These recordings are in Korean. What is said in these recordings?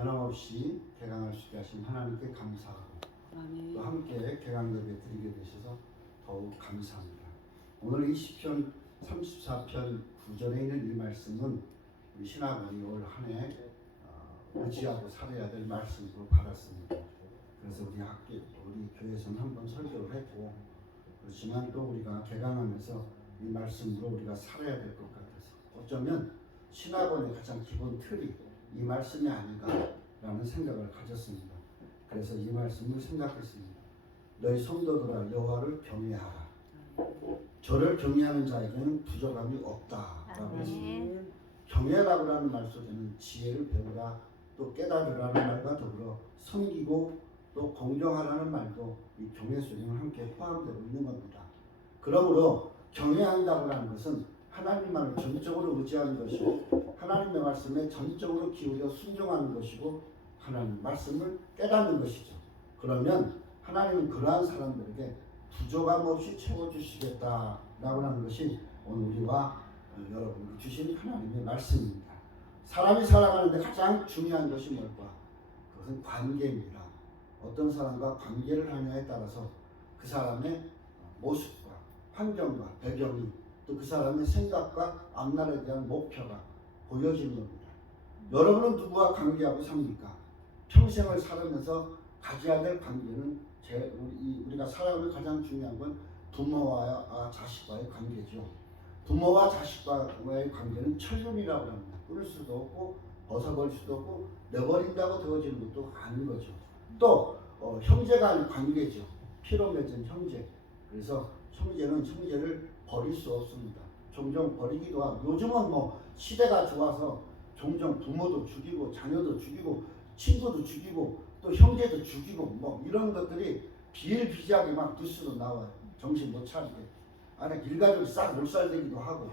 변함없이 개강할 수 있게 하신 하나님께 감사하고 아멘. 또 함께 개강 예배 드리게 되셔서 더욱 감사합니다. 오늘 이 시편 34편 9절에 있는 이 말씀은 우리 신학원이 올 한해 의지하고 살아야 될 말씀으로 받았습니다. 그래서 우리 교회에서는 한번 설교를 했고, 그렇지만 또 우리가 개강하면서 이 말씀으로 우리가 살아야 될 것 같아서 어쩌면 신학원의 가장 기본 틀이 이 말씀이 아닌가라는 생각을 가졌습니다. 그래서 이 말씀을 생각했습니다. 너희 성도들아 여호와를 경외하라. 저를 경외하는 자에게는 부족함이 없다라고 했습니다. 경외라고 하는 말 속에는 지혜를 배우라, 또 깨달으라는 말과 더불어 섬기고 또 공경하라는 말도 이 경외 속에는 함께 포함되어 있는 겁니다. 그러므로 경외한다고 하는 것은 하나님만을 전적으로 의지하는 것이고 하나님의 말씀에 전적으로 기울여 순종하는 것이고 하나님 말씀을 깨닫는 것이죠. 그러면 하나님은 그러한 사람들에게 부족함 없이 채워주시겠다라고 하는 것이 오늘 우리와 여러분이 주신 하나님의 말씀입니다. 사람이 살아가는데 가장 중요한 것이 뭘까? 그것은 관계입니다. 어떤 사람과 관계를 하냐에 따라서 그 사람의 모습과 환경과 배경이 또 그 사람의 생각과 앞날에 대한 목표가 보여지는 겁니다. 여러분은 누구와 관계하고 삽니까? 평생을 살아면서 가져야 될 관계는 우리가 살아가는 가장 중요한 건 부모와 자식과의 관계죠. 부모와 자식과의 관계는 철륜이라고 합니다. 끊을 수도 없고 벗어버릴 수도 없고 내버린다고 되어지는 것도 아닌 거죠. 또 형제가 아닌 관계죠. 피로 맺은 형제. 그래서 형제는 형제를 버릴 수 없습니다. 종종 버리기도 하고 요즘은 시대가 좋아서 종종 부모도 죽이고 자녀도 죽이고 친구도 죽이고 또 형제도 죽이고 이런 것들이 비일비재하게 막 뉴스로 나와요. 정신 못 차리게. 안에 일가족이 싹 몰살되기도 하고.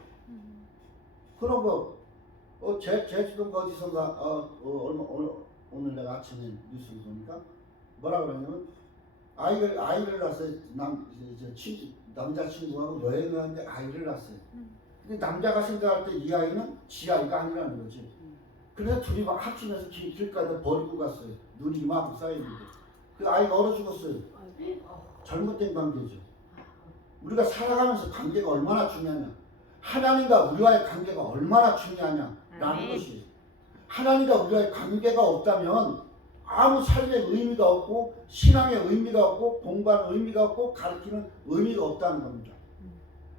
그런 거 제주도가 어디선가 오늘 내가 아침에 뉴스를 보니까 뭐라 그러냐면 아이를 낳았어요. 남자친구하고 여행을 하는데 아이를 낳았어요. 근데 남자가 생각할 때 이 아이는 지 아이가 아니라는 거지. 그래서 둘이 막 합치면서 길가에 버리고 갔어요. 눈이 이만큼 쌓이는데 그 아이가 얼어 죽었어요. 잘못된 관계죠. 우리가 살아가면서 관계가 얼마나 중요하냐, 하나님과 우리와의 관계가 얼마나 중요하냐라는 것이, 하나님과 우리와의 관계가 없다면 아무 삶의 의미가 없고 신앙의 의미가 없고 공부하는 의미가 없고 가르치는 의미가 없다는 겁니다.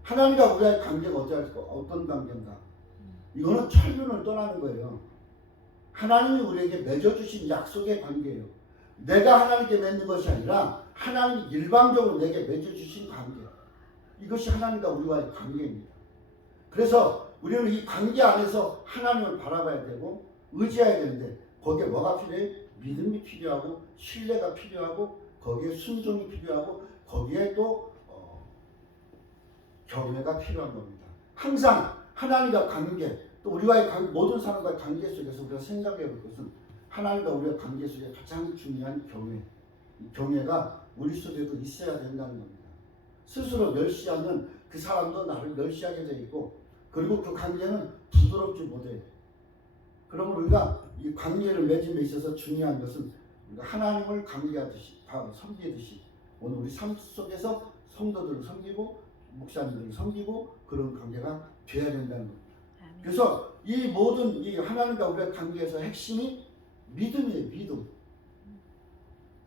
하나님과 우리와의 관계가 어떤 관계인가? 이거는 철륜을 떠나는 거예요. 하나님이 우리에게 맺어주신 약속의 관계예요. 내가 하나님께 맺는 것이 아니라 하나님이 일방적으로 내게 맺어주신 관계. 이것이 하나님과 우리와의 관계입니다. 그래서 우리는 이 관계 안에서 하나님을 바라봐야 되고 의지해야 되는데 거기에 뭐가 필요해? 믿음이 필요하고 신뢰가 필요하고 거기에 순종이 필요하고 거기에 또 경외가 필요한 겁니다. 항상 하나님과 관계, 또 우리와의 모든 사람과의 관계 속에서 우리가 생각해 볼 것은 하나님과 우리의 관계 속에 가장 중요한 경외. 이 경외가 우리 속에도 있어야 된다는 겁니다. 스스로 멸시하면 그 사람도 나를 멸시하게 돼 있고, 그리고 그 관계는 부드럽지 못해요. 그러면 우리가 이 관계를 맺음에 있어서 중요한 것은 우리가 하나님을 관계하듯이, 섬기듯이 오늘 우리 삶 속에서 성도들을 섬기고 목사님들을 섬기고 그런 관계가 돼야 된다는 겁니다. 그래서 이 모든 이 하나님과 우리의 관계에서 핵심이 믿음이에요. 믿음.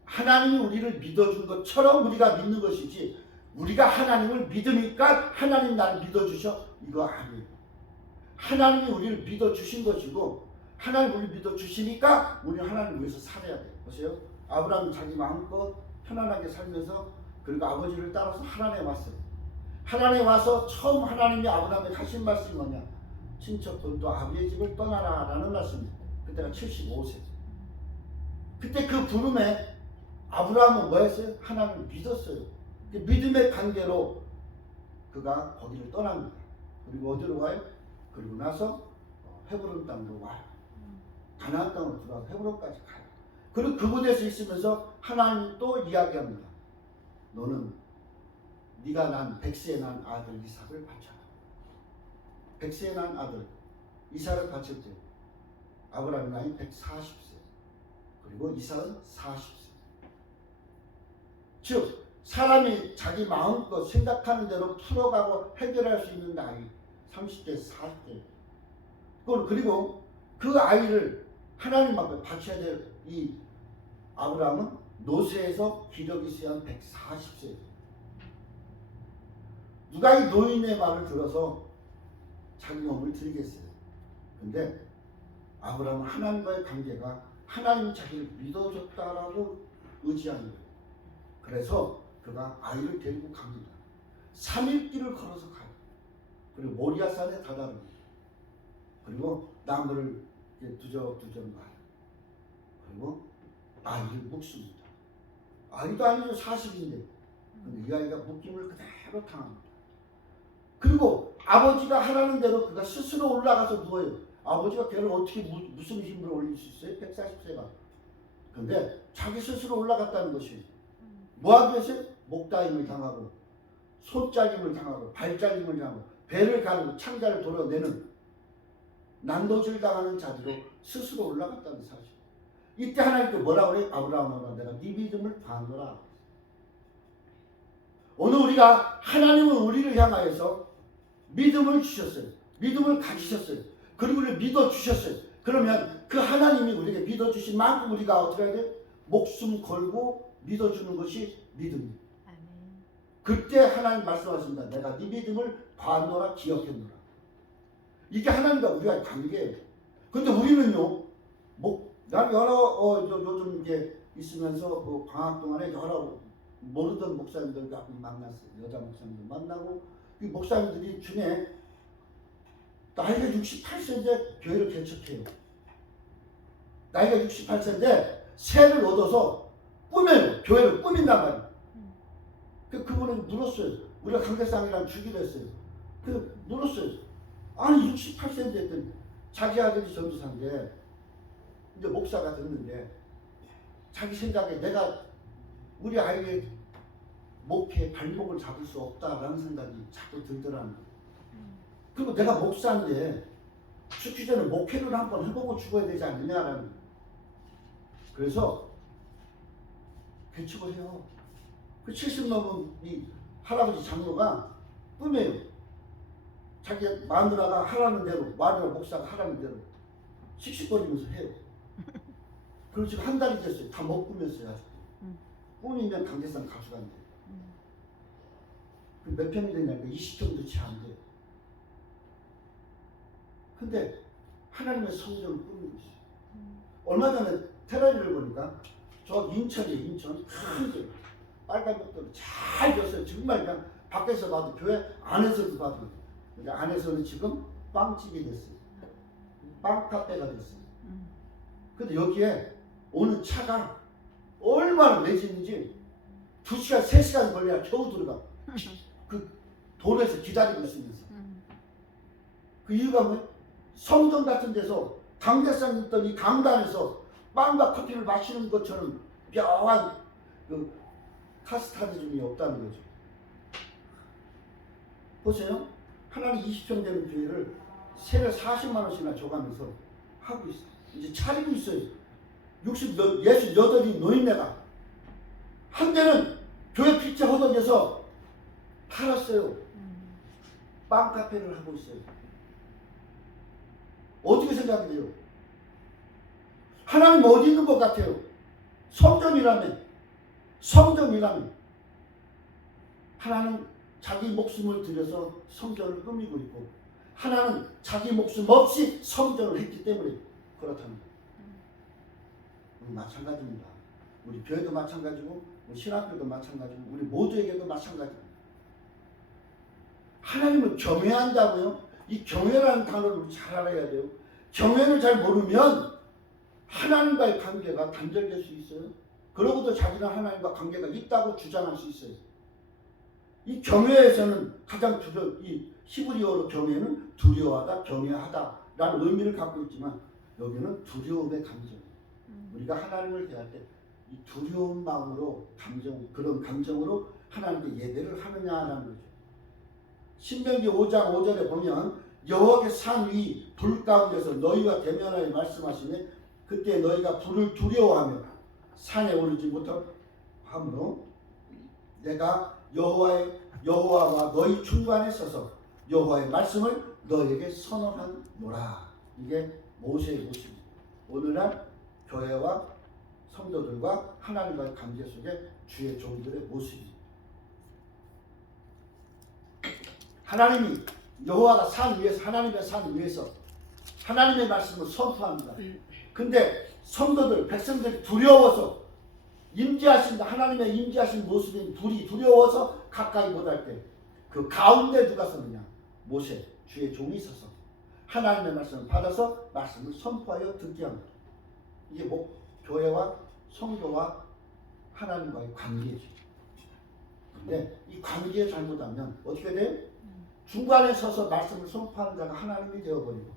하나님이 우리를 믿어준 것처럼 우리가 믿는 것이지 우리가 하나님을 믿으니까 하나님 나를 믿어주셔 이거 아니에요. 하나님이 우리를 믿어주신 것이고 하나님 우리를 믿어주시니까 우리는 하나님을 위해서 살아야 돼요. 보세요. 아브라함은 자기 마음껏 편안하게 살면서 그리고 아버지를 따라서 하나님에 왔어요. 하나님에 와서 처음 하나님이 아브라함에게 하신 말씀이 뭐냐? 친척들도 아버지의 집을 떠나라 라는 말씀이에요. 그때가 75세. 그때 그 부름에 아브라함은 뭐 했어요? 하나님을 믿었어요. 그 믿음의 관계로 그가 거기를 떠납니다. 그리고 어디로 가요? 그리고 나서 헤브론 땅으로 와요. 가나안 땅으로 들어가서 헤브론까지 가요. 그리고 그곳에서 있으면서 하나님이 또 이야기합니다. 너는 네가 난 100세에 난 아들 이삭을 바쳐라. 100세에 난 아들 이삭을 바칠 때 아브라함이 나이 140세. 그리고 이삭은 40세. 즉 사람이 자기 마음껏 생각하는 대로 풀어가고 해결할 수 있는 나이 30대, 40대. 그리고 그 아이를 하나님 앞에 바쳐야 될 이 아브라함은 노쇠에서 기력이 세한 140세. 누가 이 노인의 말을 들어서 자기 몸을 드리겠어요? 근데 아브라함은 하나님과의 관계가 하나님이 자기를 믿어줬다라고 의지하는 거예요. 그래서 그가 아이를 데리고 갑니다. 3일 길을 걸어서 가요. 그리고 모리아산에 다다릅니다. 그리고 나무를 두적두적 놔요. 그리고 아이를 묶습니다. 아이도 아니죠. 40인데. 근데 이 아이가 묶임을 그대로 당합니다. 그리고 아버지가 하라는 대로 그가 스스로 올라가서 누워요. 아버지가 걔를 어떻게 무슨 힘으로 올릴 수 있어요? 140세가. 근데 자기 스스로 올라갔다는 것이 뭐하기 위해서? 목다임을 당하고 손잘림을 당하고 발잘림을 당하고 배를 가르고 창자를 도려내는 난도질 당하는 자리로 스스로 올라갔다는 사실. 이때 하나님께 뭐라고 그래요? 아브라함아, 내가 네 믿음을 봐노라. 오늘 우리가 하나님은 우리를 향하여서 믿음을 주셨어요. 믿음을 가지셨어요. 그리고 우리를 믿어주셨어요. 그러면 그 하나님이 우리에게 믿어주신 만큼 우리가 어떻게 해야 돼요? 목숨 걸고 믿어주는 것이 믿음입니다. 그때 하나님 말씀하십니다. 내가 네 믿음을 봐노라, 기억해노라. 이게 하나님과 우리와의 관계예요. 근데 우리는요, 난 여러 요즘 이제 있으면서 그 방학 동안에 여러 모르던 목사님들 만났어요. 여자 목사님들 만나고 이 목사님들이 중에 나이가 68세인데 교회를 개척해요. 나이가 68세인데 새를 얻어서 꾸며요. 교회를 꾸민단 말이에요. 그분은 물었어요. 우리가 강대상이랑 주기로 했어요. 물었어요. 아니 68세인데 했더니 자기 아들이 전도사인데 이제 목사가 됐는데 자기 생각에 내가 우리 아이의 목회 발목을 잡을 수 없다라는 생각이 자꾸 들더라는 거예요. 그리고 내가 목사인데 죽기 전에 목회를 한번 해보고 죽어야 되지 않느냐라는 거예요. 그래서 개척을 해요. 그 70 넘은 이 할아버지 장로가 꿈이에요. 자기 마누라가 하라는 대로, 마누라 목사가 하라는 대로 씩씩거리면서 해요. 그리고 지금 한 달이 됐어요. 다 못 꾸몄어요. 아직도. 꾸미면 강대상 가수가 안 돼요. 몇 평이 되냐니까 20평도 채 안 돼요. 근데 하나님의 성전을 꾸미고 있어요. 얼마 전에 테레비를 보니까 저 인천이에요. 인천 큰 길 빨간 벽돌 잘 졌어요. 정말 그냥 밖에서 봐도 교회 안에서도 봐도. 근데 안에서는 지금 빵집이 됐어요. 빵 카페가 됐어요. 근데 여기에 오는 차가 얼마나 매진인지 2시간, 3시간 걸려야 겨우 들어가. 그 도로에서 기다리고 있으면서. 그 이유가 뭐예요? 성전 같은 데서 강대상 있던 이 강단에서 빵과 커피를 마시는 것처럼 묘한 그 카스타리즘이 없다는 거죠. 보세요. 하나님 20평 되는 교회를 세례 40만 원씩이나 줘가면서 하고 있어요. 이제 차리고 있어요. 68인 노인네가 한 대는 교회 피체 허덕에서 팔았어요. 빵 카페를 하고 있어요. 어떻게 생각해요? 하나님 어디 있는 것 같아요? 성전이라며. 성전이라며. 하나는 자기 목숨을 들여서 성전을 꾸미고 있고 하나는 자기 목숨 없이 성전을 했기 때문에 그렇답니다. 우리 마찬가지입니다. 우리 교회도 마찬가지고 우리 신학교도 마찬가지고 우리 모두에게도 마찬가지입니다. 하나님을 경외한다고요? 이 경외라는 단어를 잘 알아야 돼요. 경외를 잘 모르면 하나님과의 관계가 단절될 수 있어요. 그러고도 자기는 하나님과 관계가 있다고 주장할 수 있어요. 이 경외에서는 가장 이 히브리어로 경외는 두려워하다, 경외하다라는 의미를 갖고 있지만 여기는 두려움의 감정. 우리가 하나님을 대할 때 이 두려운 마음으로 그런 감정으로 하나님께 예배를 하느냐라는 거죠. 신명기 5장 5절에 보면 여호와의 산 위 불 가운데서 너희와 대면하여 말씀하시네 그때 너희가 불을 두려워하며 산에 오르지 못함으로 내가 여호와와 너희 중간에 서서 여호와의 말씀을 너희에게 선언하노라. 이게 모세의 모습입니다. 오늘날 교회와 성도들과 하나님과의 관계 속에 주의 종들의 모습입니다. 하나님이 여호와가 산 위에서 하나님의 산 위에서 하나님의 말씀을 선포합니다. 근데 성도들 백성들이 두려워서 임재하신 하나님의 임재하신 모습인 불이 두려워서 가까이 못할 때 그 가운데 누가 섰느냐? 모세 주의 종이 서서 하나님의 말씀을 받아서 말씀을 선포하여 듣게 합니다. 이게 뭐 교회와 성도와 하나님과의 관계죠. 근데 이 관계에 잘못하면 어떻게 돼? 중간에 서서 말씀을 선포하는 자가 하나님이 되어버리고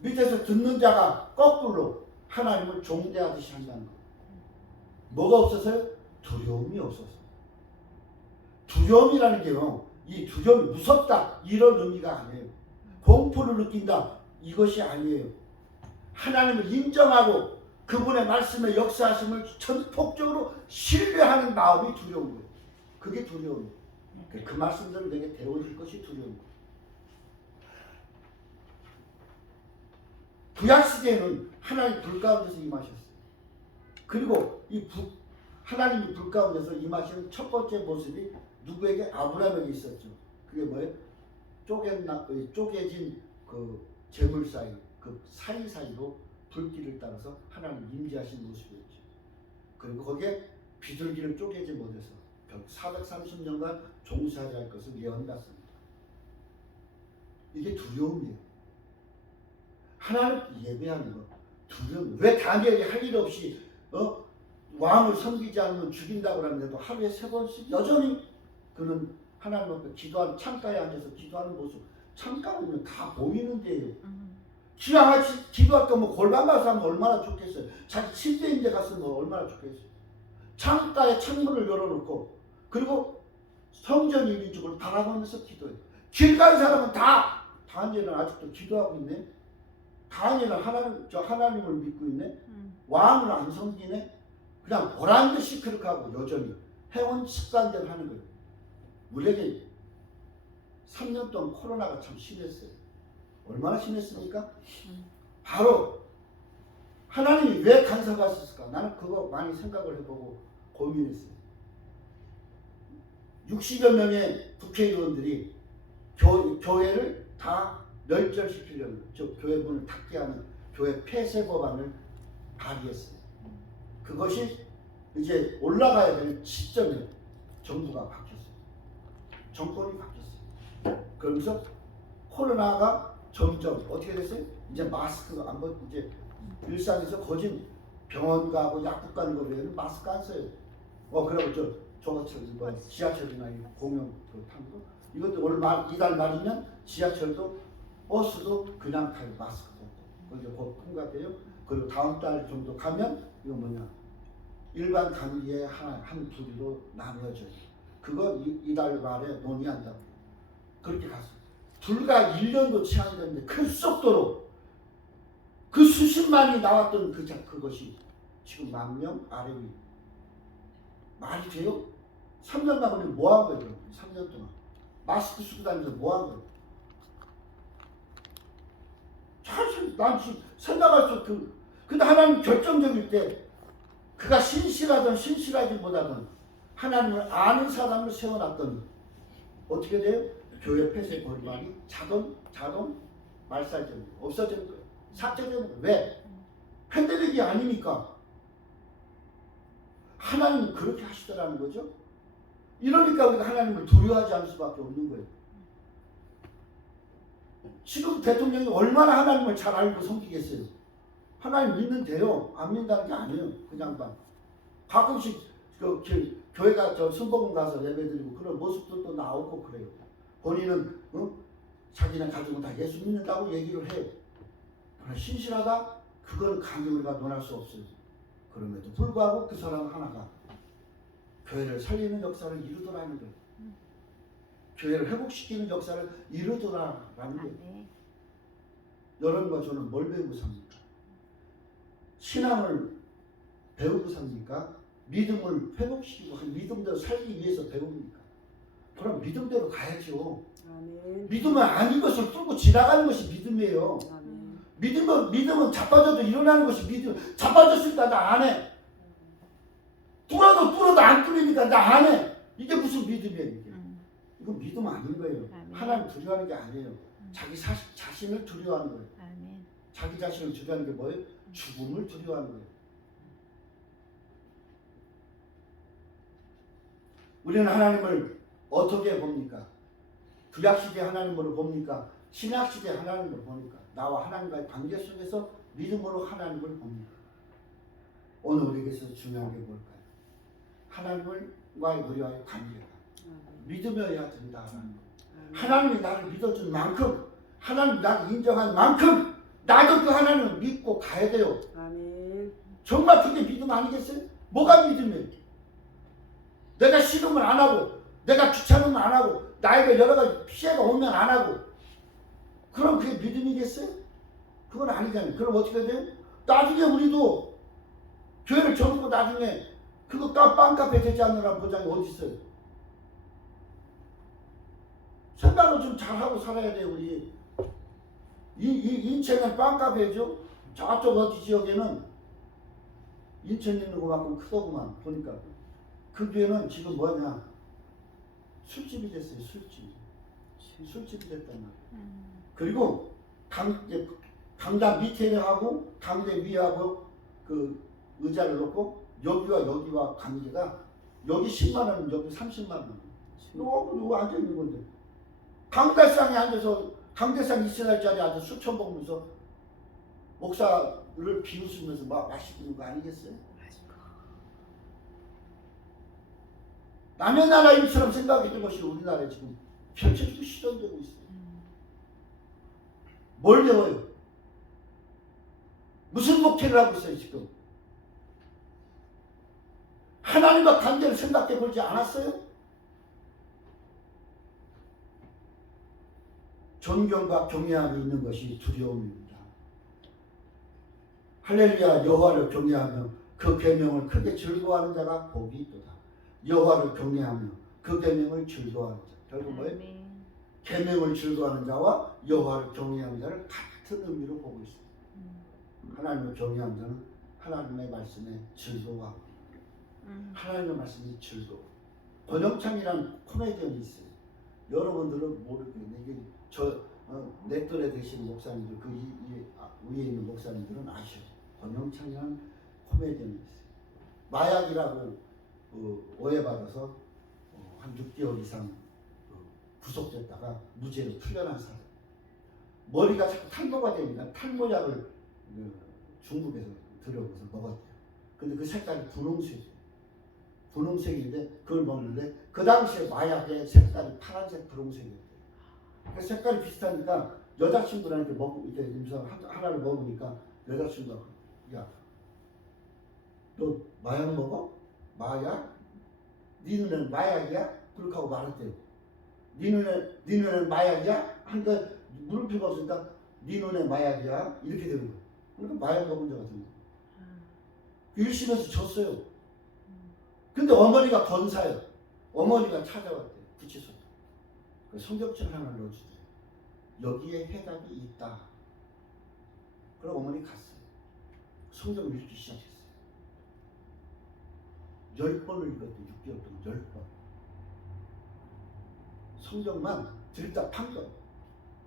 밑에서 듣는 자가 거꾸로 하나님을 종대하듯이 한다는 거예요. 뭐가 없어서요? 두려움이 없어서. 두려움이라는 게요, 이 두려움이 무섭다 이런 의미가 아니에요. 공포를 느낀다 이것이 아니에요. 하나님을 인정하고 그분의 말씀의 역사하심을 전폭적으로 신뢰하는 마음이 두려운 거예요. 그게 두려움이에요. 그 말씀들을 내게 되어질 것이 두려운 거예요. 구약시대에는 하나님 불 가운데서 임하셨어요. 그리고 하나님이 불 가운데서 임하시는 첫 번째 모습이 누구에게? 아브라함에게 있었죠. 그게 뭐예요? 쪼개진 그 재물 사이, 그 사이사이로 불길을 따라서 하나님 임재하신 모습이었죠. 그리고 거기에 비둘기를 쪼개지 못해서 430년간 종사하지 할 것을 예언받습니다. 이게 두려움이에요. 하나님 예배하는 거 두려움. 왜 다니엘이 할 일 없이 왕을 섬기지 않으면 죽인다고 하는데도 하루에 3번씩 여전히 그는 하나님 앞에 기도하는 창가에 앉아서 기도하는 모습. 창가에 보면 다 보이는 데예요. 기왕같이 기도할 거면 골반 가서 하면 얼마나 좋겠어요. 자기 침대인 데 갔으면 얼마나 좋겠어요. 창가에 창문을 열어놓고 그리고 성전 1인축을 바라보면서 기도해요. 길 가는 사람은 다니엘은 아직도 기도하고 있네. 다니엘은 하나님을 믿고 있네. 왕을 안 섬기네. 그냥 보란 듯이 그렇게 하고 여전히 해온 습관대로 하는 거예요. 우리에게 3년 동안 코로나가 참 심했어요. 얼마나 심했습니까? 바로 하나님이 왜 간섭하셨을까? 나는 그거 많이 생각을 해보고 고민했어요. 60여 명의 국회의원들이 교회를 다 멸절시키려는, 즉 교회 문을 닫게 하는 교회 폐쇄 법안을 발의했어요. 그것이 이제 올라가야 되는 시점에 정부가 바뀌었어요. 정권이 바뀌었어요. 그러면서 코로나가 점점 어떻게 됐어요? 이제 마스크가 안 벗고 이제 일상에서 거진 병원 가고 약국 가는 거 외에는 마스크 안 써요. 그리고 지하철이나 공영 타는 거 이것도 올 이달 말이면 지하철도 버스도 그냥 타요. 마스크 벗고 이제 곧 통과돼요. 그리고 다음 달 정도 가면 이거 일반 감기에 한 부류로 나뉘어져요. 그거 이달 말에 논의한다고. 그렇게 갔어요. 불과 1년도 채 안 됐는데 급속도로 그 수십만이 나왔던 그것이 지금 10,000명 아래 위. 말이 돼요? 3년간 우리 뭐 한 거예요? 3년 동안 마스크 쓰고 다니면서 뭐 한 거예요? 사실 난 지금 생각할 수 근데 하나님 결정적일 때 그가 신실하든 신실하지 못하든 하나님을 아는 사람을 세워놨더니 어떻게 돼요? 교회 폐쇄 골반이 자동 말살되는 거예요. 없어지는 거예요. 삭제되는 거예요. 왜? 팬데믹이 아니니까. 하나님은 그렇게 하시더라는 거죠. 이러니까 우리가 하나님을 두려워하지 않을 수밖에 없는 거예요. 지금 대통령이 얼마나 하나님을 잘 알고 섬기겠어요. 하나님 믿는데요. 안 믿는다는 게 아니에요. 그냥 가끔씩 교회가 순복음 가서 예배드리고 그런 모습도 나오고 그래요. 본인은 자기네 가족은 다 예수 믿는다고 얘기를 해요. 그러나 신실하다? 그거는 감히 우리가 논할 수 없어요. 그럼에도 불구하고 그 사람 하나가 교회를 살리는 역사를 이루더라는 거예요. 교회를 회복시키는 역사를 이루더라라는 거예요. 여러분과 저는 뭘 배우고 삽니까? 신앙을 배우고 삽니까? 믿음을 회복시키고 한 믿음대로 살기 위해서 배웁니까? 그럼 믿음대로 가야죠. 아멘. 믿음은 아닌 것을 뚫고 지나가는 것이 믿음이에요. 아멘. 믿음은 자빠져도 일어나는 것이 믿음. 자빠졌으니까 나 안 해. 뚫어도 안 뚫리니까 나 안 해. 이게 무슨 믿음이에요, 이게? 이건 믿음 아닌 거예요. 아멘. 하나님 두려워하는 게 아니에요. 자기 자신을 두려워하는 거예요. 아멘. 자기 자신을 두려워하는 게 뭐예요? 죽음을 두려워하는 거예요. 우리는 하나님을 어떻게 봅니까? 구약시대 하나님으로 봅니까? 신약시대 하나님으로 봅니까? 나와 하나님과의 관계 속에서 믿음으로 하나님을 봅니까? 오늘 우리에게서 중요한 게 뭘까요? 하나님과의 우리와의 관계가 믿음이어야 된다라는 거예요. 하나님이 나를 믿어준 만큼, 하나님이 나를 인정한 만큼 나도 그 하나님을 믿고 가야 돼요. 아멘. 정말 그게 믿음 아니겠어요? 뭐가 믿음이에요? 내가 싫으면 안 하고, 내가 귀찮으면 안 하고, 나에게 여러 가지 피해가 오면 안 하고, 그럼 그게 믿음이겠어요? 그건 아니잖아요. 그럼 어떻게 돼요? 나중에 우리도 교회를 접고 나중에 그거 빵카페 되지 않느라 보장이 어디 있어요? 생각을 좀 잘하고 살아야 돼요. 우리 인천은 빵카페죠. 저쪽 어디 지역에는 인천 있는 것만큼 크더구만 보니까. 그 교회는 지금 뭐냐? 술집이 됐어요. 술집이 됐단 말이에요. 그리고 강당 밑에 하고 강대 위하고 그 의자를 놓고 여기와 관계가 여기 10만 원, 여기 30만 원. 누구 앉아 있는 건데? 강대상에 앉아서 강대상 이스라엘 자리에 앉아 수천 먹으면서 목사를 비웃으면서 막 마시고 있는 거 아니겠어요? 남의 나라 일처럼 생각했던 것이 우리나라에 지금 펼쳐지고 실현되고 있어요. 뭘 배워요? 무슨 목회를 하고 있어요 지금? 하나님과 관계를 생각해 보지 않았어요? 존경과 경외함이 있는 것이 두려움입니다. 할렐루야. 여호와를 경외하며 그 계명을 크게 즐거워하는 자가 복이 있도다. 여호와를 경외하며 그 계명을 즐거워하는 자. 결국 뭐예요? 계명을 즐거워하는 자와 여호와를 경외하는 자를 같은 의미로 보고 있습니다. 하나님을 경외하는 자는 하나님의 말씀에 즐거워하고 하나님의 말씀이 즐거워. 권영창이라는 코미디언이 있어요. 여러분들은 모르겠네. 이게 내 또래 되시는 목사님들, 그 위에 있는 목사님들은 아셔요. 권영창이라는 코미디언이 있어요. 마약이라고 오해받아서 한 6개월 이상 구속됐다가 무죄로 풀려난 사람. 머리가 자꾸 탈모가 되니까 탈모약을 중국에서 들여오면서 먹었대요. 근데 그 색깔이 분홍색인데 그걸 먹는데 그 당시에 마약의 색깔이 파란색, 분홍색이었대요. 그 색깔이 비슷하니까 여자친구랑 이렇게 먹고 이렇게 하나를 먹으니까 여자친구가 야, 너 마약 먹어? 마약? 네 눈에는 마약이야? 그렇게 하고 말했대요. 네 눈에는 마약이야? 하니까 물음표가 없으니까 네 눈에 마약이야? 이렇게 되는 거예요. 그러니까 마약 먹은 자 같은 거예요. 1심에서 졌어요. 근데 어머니가 권사예요. 어머니가 찾아왔대요. 구치소. 성경책 하나 넣어주세요. 여기에 해답이 있다. 그럼 어머니 갔어요. 성경을 읽기 시작했어요. 10번을 읽었대요. 6개월 동안 10번. 성경만 들다 판 거예요.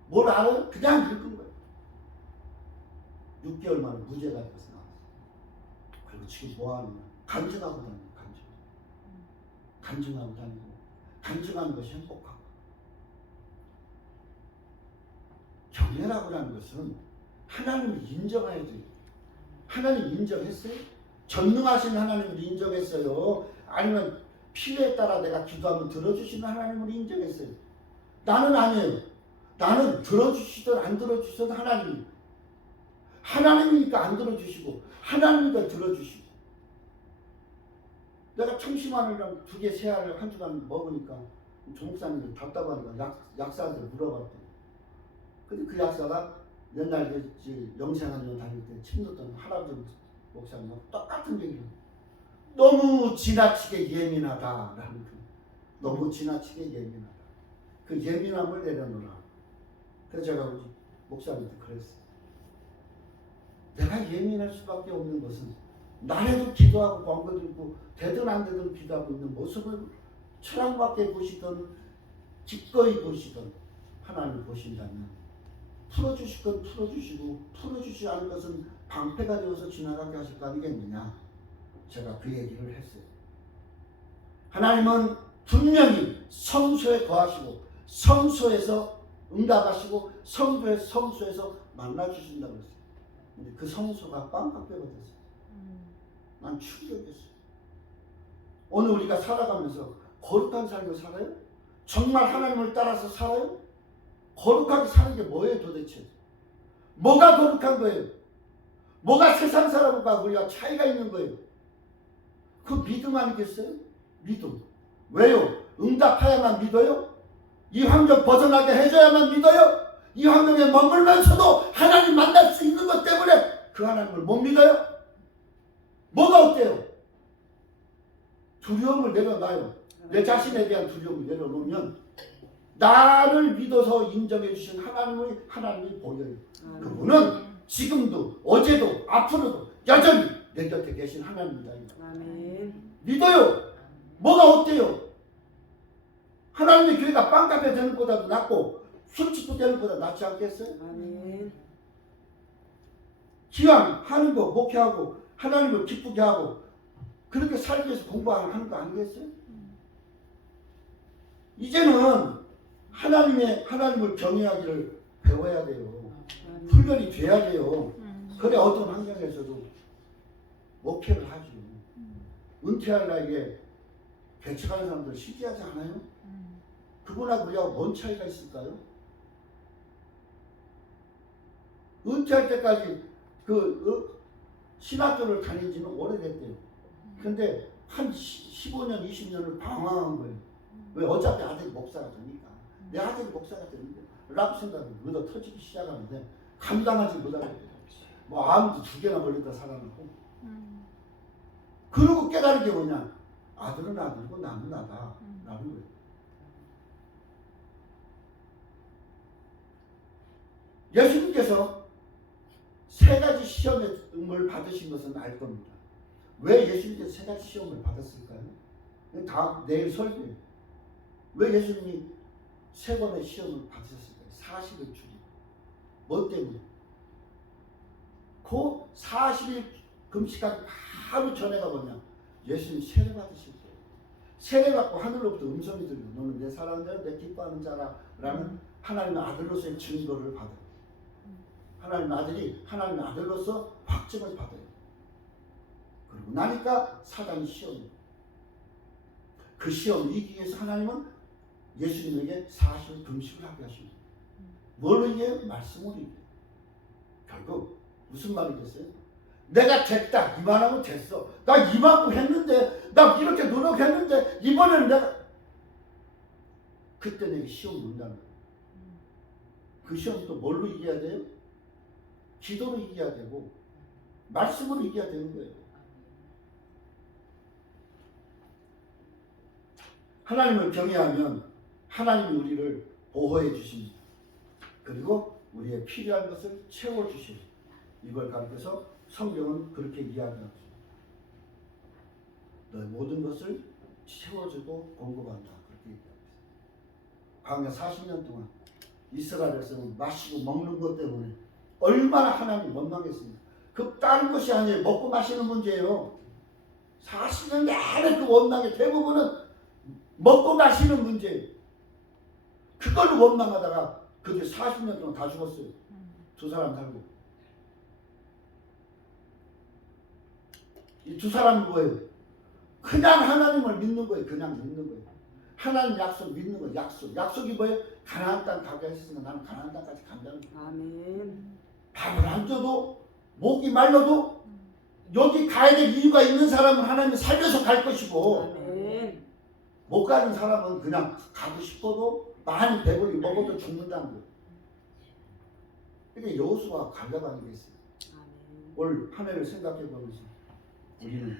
뭘 알아요? 그냥 읽은 거예요. 6개월 만에 무죄가 돼서 나왔어요. 그리고 지금 뭐 하느냐? 간증하고 다니고, 간증하고 다니고, 간증하는 것이 행복하고. 경외라고 하는 것은 하나님을 인정해야 돼요. 하나님 인정했어요? 전능하신 하나님을 인정했어요? 아니면 필요에 따라 내가 기도하면 들어주시는 하나님을 인정했어요? 나는 아니에요. 나는 들어주시든 안 들어주시든 하나님이니까 안 들어주시고 하나님이니까 들어주시고. 내가 청심환이랑 2개, 3알을 한 주간 먹으니까 조목사님들 답답하니까 약사한테 물어봤대요. 근데 그 약사가 옛날 영생하는 다닐 때 침 넣던 할아버지 목사님하고 똑같은 얘기예요. 너무 지나치게 예민하다라는 거. 너무 지나치게 예민하다. 그 예민함을 내려놓으라. 그래서 제가 우리 목사님한테 그랬어요. 내가 예민할 수밖에 없는 것은 날에도 기도하고 광고 들고 되든 안 되든 기도하고 있는 모습을 철학밖에 보시던 기꺼이 보시던 하나님 보신다면 풀어주실 건 풀어주시고 풀어주지 않을 것은 방패가 되어서 지나가게 하실 거 아니겠느냐. 제가 그 얘기를 했어요. 하나님은 분명히 성소에 거하시고 성소에서 응답하시고 성소에서 만나주신다고 했어요. 근데 그 성소가 빵깍배가 됐어요. 난 충격이었어요. 오늘 우리가 살아가면서 거룩한 삶을 살아요? 정말 하나님을 따라서 살아요? 거룩하게 사는 게 뭐예요 도대체? 뭐가 거룩한 거예요? 뭐가 세상 사람과 우리가 차이가 있는 거예요? 그 믿음 아니겠어요? 믿음. 왜요? 응답해야만 믿어요? 이 환경 벗어나게 해줘야만 믿어요? 이 환경에 머물면서도 하나님 만날 수 있는 것 때문에 그 하나님을 못 믿어요? 뭐가 어때요? 두려움을 내려놔요. 내 자신에 대한 두려움을 내려놓으면 나를 믿어서 인정해 주신 하나님이 보여요. 그분은 지금도 어제도 앞으로도 여전히 내 곁에 계신 하나님이다. 믿어요. 뭐가 어때요? 하나님의 교회가 빵카페 되는 것보다도 낫고 술집도 되는 것보다 낫지 않겠어요? 기왕 하는 거 목회하고 하나님을 기쁘게 하고 그렇게 살기 위해서 공부하는 거 아니겠어요? 이제는 하나님을 경외하기를 배워야 돼요. 훈련이 돼야 돼요. 그래 어떤 환경에서도 목회를 하죠. 은퇴할 나이에 개척하는 사람들 시기하지 않아요? 그분하고 우리하고 뭔 차이가 있을까요? 은퇴할 때까지 신학교를 다닌 지는 오래됐대요. 근데 한 15년, 20년을 방황한 거예요. 왜? 어차피 아들이 목사가 되니까. 내 아들이 목사가 되는데 라고 생각이 얻어 터지기 시작하는데 감당하지 못하겠대요. 뭐 아무도 2개나 걸렸다 살아나고. 그러고 깨달은 게 뭐냐? 아들은 아들이고 나는 나다. 라는 거예요. 예수님께서 3가지 시험을 받으신 것은 알 겁니다. 왜 예수님께서 3가지 시험을 받았을까요? 다음 내일 설교예요. 왜 예수님이 3번의 시험을 받으셨을까요? 40일 주기. 뭐 때문에? 그 40일 금식하기 바로 전에가 뭐냐? 예수님이 세례 받으실 거예요. 세례 받고 하늘로부터 음성이 들려. 너는 내 사랑하는 자라, 내 기뻐하는 자라 라는 하나님의 아들로서의 증거를 받아요. 하나님의 아들이 하나님의 아들로서 확증을 받아요. 그리고 나니까 사단이 시험이에요. 그 시험을 이기기 위해서 하나님은 예수님에게 40일 금식을 하게 하십니다. 뭘로 이겨요? 말씀으로 이겨요. 결국 무슨 말이겠어요? 내가 됐다. 이만하면 됐어. 나 이만큼 했는데, 나 이렇게 노력했는데 이번에는 내가 그때 내게 시험 문다는 거예요. 그 시험 또 뭘로 이겨야 돼요? 기도로 이겨야 되고 말씀으로 이겨야 되는 거예요. 하나님을 경외하면 하나님이 우리를 보호해 주십니다. 그리고 우리의 필요한 것을 채워주십니다. 이걸 가르쳐서 성경은 그렇게 이야기합니다. 너의 모든 것을 채워주고 공급한다. 그렇게 얘기합니다. 광야 40년 동안 이스라엘에서는 마시고 먹는 것 때문에 얼마나 하나님 원망했습니까? 그 다른 것이 아니에요. 먹고 마시는 문제예요. 40년 내내 그 원망의 대부분은 먹고 마시는 문제예요. 그걸로 원망하다가 그들 40년 동안 다 죽었어요. 2사람 살고. 이 2사람은 뭐예요? 그냥 하나님을 믿는 거예요. 그냥 믿는 거예요. 하나님 약속 믿는 거예요. 약속이 뭐예요? 가나안 땅 가게 하셨으니까 나는 가나안 땅까지 간다는 거예요. 아멘. 밥을 안 줘도 목이 말라도 여기 가야 될 이유가 있는 사람은 하나님이 살려서 갈 것이고 아멘. 못 가는 사람은 그냥 가고 싶어도 많이 배불리 먹어도 죽는다는 거예요. 그게 여호수아가 갈렙 아니겠어요? 아멘. 올 한 해를 생각해 보면서 우리는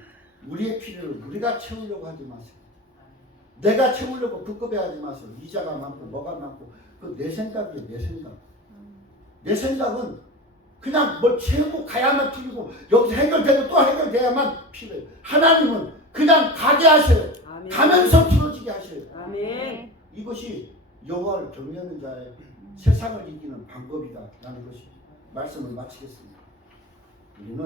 우리의 필요를 우리가 채우려고 하지 마세요. 내가 채우려고 급급해하지 마세요. 이자가 많고 뭐가 많고 그 내 생각이에요. 내 생각. 내 생각은 그냥 뭘 채우고 가야만 풀리고 여기서 해결되고 또 해결돼야만 필요해요. 하나님은 그냥 가게 하셔요. 아멘. 가면서 풀어지게 하셔요. 아멘. 이것이 여호와를 경외하는 자의 세상을 이기는 방법이다라는 것이 말씀을 마치겠습니다. 우리는